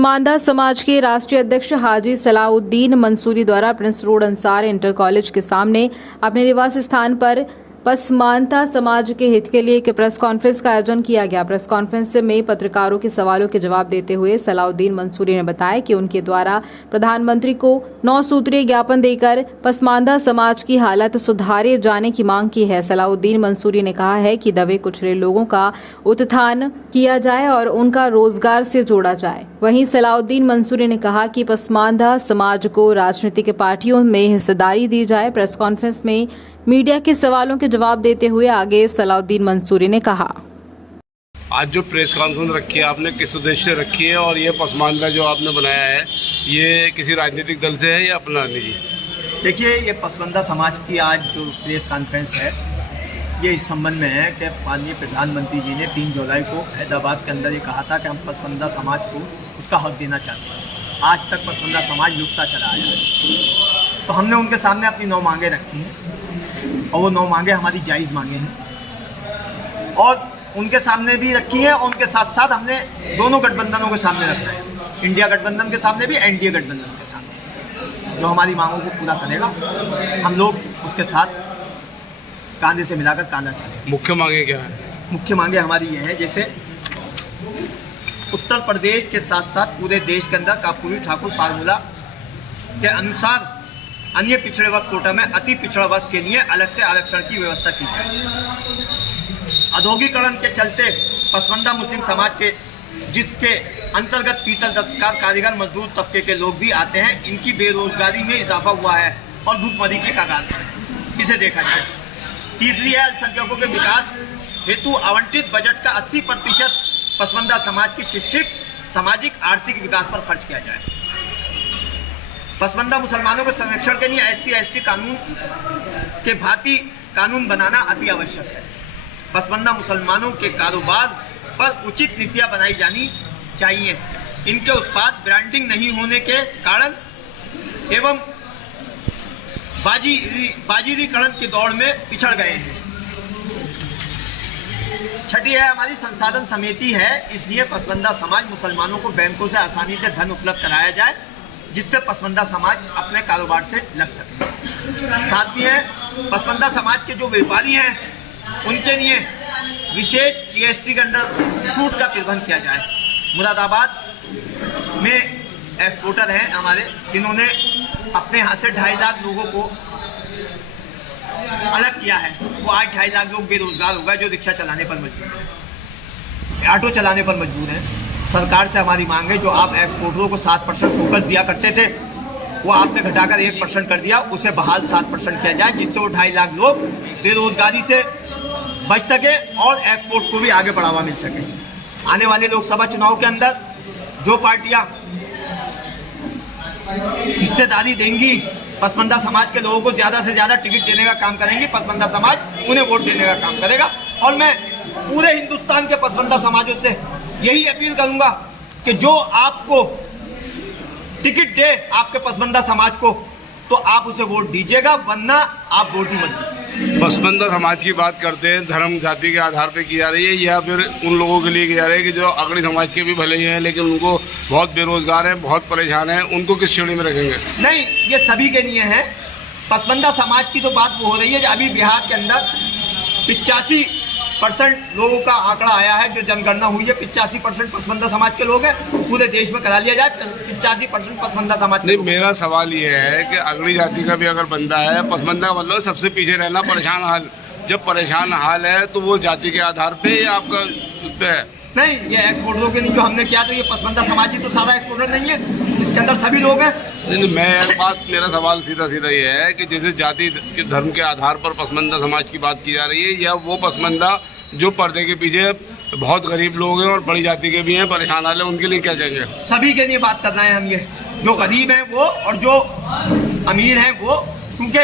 पसमानदा समाज के राष्ट्रीय अध्यक्ष हाजी सलाउद्दीन मंसूरी द्वारा Prince road Ansar inter college के सामने अपने निवास स्थान पर पसमानदा समाज के हित के लिए एक प्रेस कॉन्फ्रेंस का आयोजन किया गया। प्रेस कॉन्फ्रेंस में पत्रकारों के सवालों के जवाब देते हुए सलाउद्दीन मंसूरी ने बताया कि उनके द्वारा प्रधानमंत्री को 9 सूत्रीय ज्ञापन देकर पसमानदा समाज की हालत सुधारे जाने की मांग की है। सलाउद्दीन मंसूरी ने कहा है कि दबे कुचले लोगों का उत्थान किया जाए और उनका रोजगार से जोड़ा जाए। वहीं सलाउद्दीन मंसूरी ने कहा कि पसमानदा समाज को राजनीतिक पार्टियों में हिस्सेदारी दी जाए। प्रेस कॉन्फ्रेंस में मीडिया के सवालों के जवाब देते हुए आगे सलाउद्दीन मंसूरी ने कहा, आज जो प्रेस कॉन्फ्रेंस रखी है आपने किस उद्देश्य से रखी है और ये पसमानदा जो आपने बनाया है ये किसी राजनीतिक दल से है या अपना निजी? देखिए, ये पसमानदा समाज की आज जो प्रेस कॉन्फ्रेंस है ये इस संबंध में है कि माननीय प्रधानमंत्री जी ने 3 जुलाई को हैदराबाद के अंदर ये कहा था कि हम पसमानदा समाज को उसका हक देना चाहते हैं। आज तक पसमानदा समाज लुटता चला आया है, तो हमने उनके सामने अपनी 9 मांगे रखी हैं और वो 9 मांगे हमारी जायज़ मांगे हैं और उनके सामने भी रखी है और उनके साथ साथ हमने दोनों गठबंधनों के सामने रखना है, इंडिया गठबंधन के सामने भी, एनडीए गठबंधन के सामने। जो हमारी मांगों को पूरा करेगा हम लोग उसके साथ कांधे से मिलाकर कांधा चलेंगे। मुख्य मांगे क्या है? मुख्य मांगे हमारी ये है, जैसे उत्तर प्रदेश के साथ साथ पूरे देश के अंदर कापूरी ठाकुर फार्मूला के अनुसार अन्य पिछड़े वर्ग कोटा में अति पिछड़ा वर्ग के लिए अलग से आरक्षण की व्यवस्था की जाए। औद्योगिकरण के चलते पसमानदा मुस्लिम समाज के जिसके अंतर्गत पीतल दस्तकार कारीगर मजदूर तबके के लोग भी आते हैं, इनकी बेरोजगारी में इजाफा हुआ है और भूखमरी के कगार पर इसे देखा जाए। तीसरी है, अल्पसंख्यकों के विकास हेतु आवंटित बजट का 80% पसमानदा समाज की शैक्षिक सामाजिक आर्थिक विकास पर खर्च किया जाए। पसमानदा मुसलमानों के संरक्षण के लिए SC/ST कानून के भांति कानून बनाना अति आवश्यक है। पसमानदा मुसलमानों के कारोबार पर उचित नीतियां बनाई जानी चाहिए। इनके उत्पाद ब्रांडिंग नहीं होने के कारण एवं बाजीरीकरण की दौड़ में पिछड़ गए हैं। छठी है, हमारी संसाधन समिति है, इसलिए पसमानदा समाज मुसलमानों को बैंकों से आसानी से धन उपलब्ध कराया जाए जिससे पसमानदा समाज अपने कारोबार से लग सके। साथ ही है, पसमानदा समाज के जो व्यापारी हैं उनके लिए विशेष GST के अंदर छूट का प्रबंध किया जाए। मुरादाबाद में एक्सपोर्टर हैं हमारे, जिन्होंने अपने यहाँ से 2.5 लाख लोगों को अलग किया है, वो आज 2.5 लाख लोग बेरोजगार हो गए जो रिक्शा चलाने पर मजबूर हैं, ऑटो चलाने पर मजबूर हैं। सरकार से हमारी मांग है, जो आप एक्सपोर्टरों को 7% फोकस दिया करते थे वो आपने घटाकर 1% कर दिया, उसे बहाल 7% किया जाए जिससे वो 2.5 लाख लोग बेरोजगारी से बच सके और एक्सपोर्ट को भी आगे बढ़ावा मिल सके। आने वाले लोकसभा चुनाव के अंदर जो पार्टियां हिस्सेदारी देंगी, पसमानदा समाज के लोगों को ज़्यादा से ज़्यादा टिकट देने का काम करेंगी, पसमानदा समाज उन्हें वोट देने का काम करेगा। और मैं पूरे हिंदुस्तान के पसमानदा समाजों से यही अपील करूंगा कि जो आपको टिकट दे आपके पसमानदा समाज को, तो आप उसे वोट दीजिएगा, वरना आप वोट ही मत दीजिए। पसमानदा समाज की बात करते हैं, धर्म जाति के आधार पर की जा रही है या फिर उन लोगों के लिए की जा रही है कि जो अगड़ी समाज के भी भले ही हैं लेकिन उनको बहुत बेरोजगार हैं, बहुत परेशान हैं, उनको किस श्रेणी में रखेंगे? नहीं, ये सभी के लिए है। पसमानदा समाज की तो बात वो हो रही है, अभी बिहार के अंदर 85% लोगों का आंकड़ा आया है, जो जनगणना हुई है 85% पसमानदा समाज के लोग हैं। पूरे देश में करा लिया जाए 85% पसमानदा समाज के। नहीं, मेरा सवाल ये है कि अगली जाति का भी अगर बंदा है, पसमानदा मतलब सबसे पीछे रहना, परेशान हाल, जब परेशान हाल है तो वो जाति के आधार पे या आपका उस पर है? नहीं, ये एक्सपोर्टरों के नहीं जो हमने किया, तो ये पसमानदा समाज ही तो सारा एक्सपोर्टर नहीं है, इसके अंदर सभी लोग हैं। नहीं, मेरा सवाल सीधा ये है कि जैसे जाति के धर्म के आधार पर पसमानदा समाज की बात की जा रही है, या वो पसमानदा जो पर्दे के पीछे बहुत गरीब लोग हैं और बड़ी जाति के भी हैं, परेशान हाल है, उनके लिए क्या कहेंगे? सभी के लिए बात कर रहे हैं हम, ये जो गरीब हैं वो और जो अमीर हैं वो, क्योंकि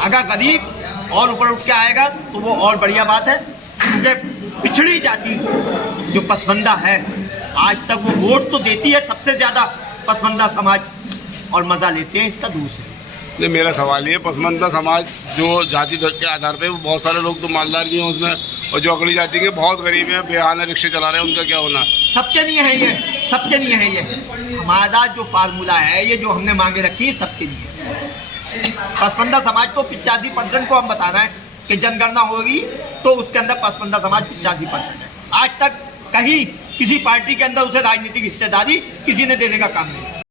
अगर गरीब और ऊपर उठ के आएगा तो वो और बढ़िया बात है। क्योंकि पिछड़ी जाति जो पसमानदा है, आज तक वो वोट तो देती है सबसे ज़्यादा पसमानदा समाज, और मज़ा लेते हैं इसका दूर से। मेरा सवाल ये, पसमानदा समाज जो जाति के आधार पे बहुत सारे लोग तो मालदार भी हैं उसमें, और जो अगली जाति के बहुत गरीब हैं, बेहाना रिक्शे चला रहे हैं, उनका क्या होना? सबके लिए है ये, सबके लिए है ये। हमारा जो फार्मूला है, ये जो हमने मांगे रखी है, सबके लिए। पसमंदा समाज को 85% को हम बता रहे हैं कि जनगणना होगी तो उसके अंदर पसमंदा समाज 85% है। आज तक कहीं किसी पार्टी के अंदर उसे राजनीतिक हिस्सेदारी किसी ने देने का काम नहीं किया।